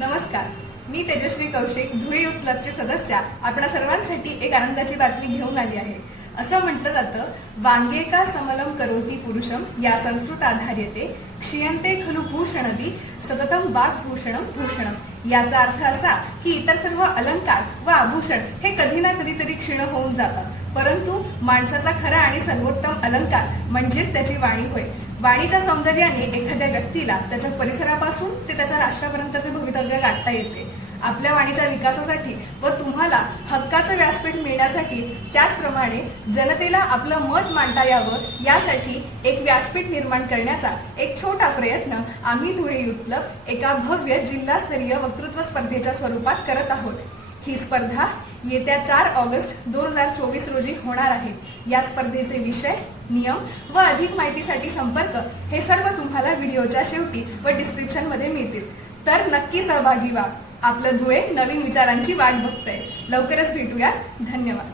नमस्कार. मी तेजश्री कौशिक धुळे युथ क्लबचे सदस्य. आपणा सर्वांसाठी एक आनंदाची बातमी घेऊन आली आहे. असं म्हटलं जातं वांगे का समलम करोती पुरुषम या संस्कृत आधार्यते क्षीयंते खलु भूषणदी सततम वाग्भूषणम भूषणम याचा अर्थ असा की इतर सर्व अलंकार व आभूषण हे कधी ना कधीतरी क्षीण होऊन जातात. परंतु माणसाचा खरा आणि सर्वोत्तम अलंकार म्हणजेच त्याची वाणी होय. वाणीच्या सौंदर्याने एखाद्या व्यक्तीला त्याच्या परिसरापासून ते त्याच्या राष्ट्रापर्यंतचे भवितव्य गाठता येते. आपल्या वाणीच्या विकासासाठी व तुम्हाला हक्काचं व्यासपीठ मिळण्यासाठी त्याचप्रमाणे जनतेला आपलं मत मांडता यावं यासाठी एक व्यासपीठ निर्माण करण्याचा एक छोटा प्रयत्न आम्ही धुळे युथ एका भव्य जिल्हास्तरीय वक्तृत्व स्पर्धेच्या स्वरूपात करत आहोत. ही स्पर्धा येत्या चार ऑगस्ट दोन हजार चोवीस रोजी होणार आहे. या स्पर्धेचे विषय नियम व अधिक माहितीसाठी संपर्क हे सर्व तुम्हाला व्हिडिओच्या शेवटी व डिस्क्रिप्शनमध्ये मिळतील. तर नक्की सहभागी व्हा. आपलं धुळे नवीन विचारांची वाट बघतंय. लवकरच भेटूया धन्यवाद.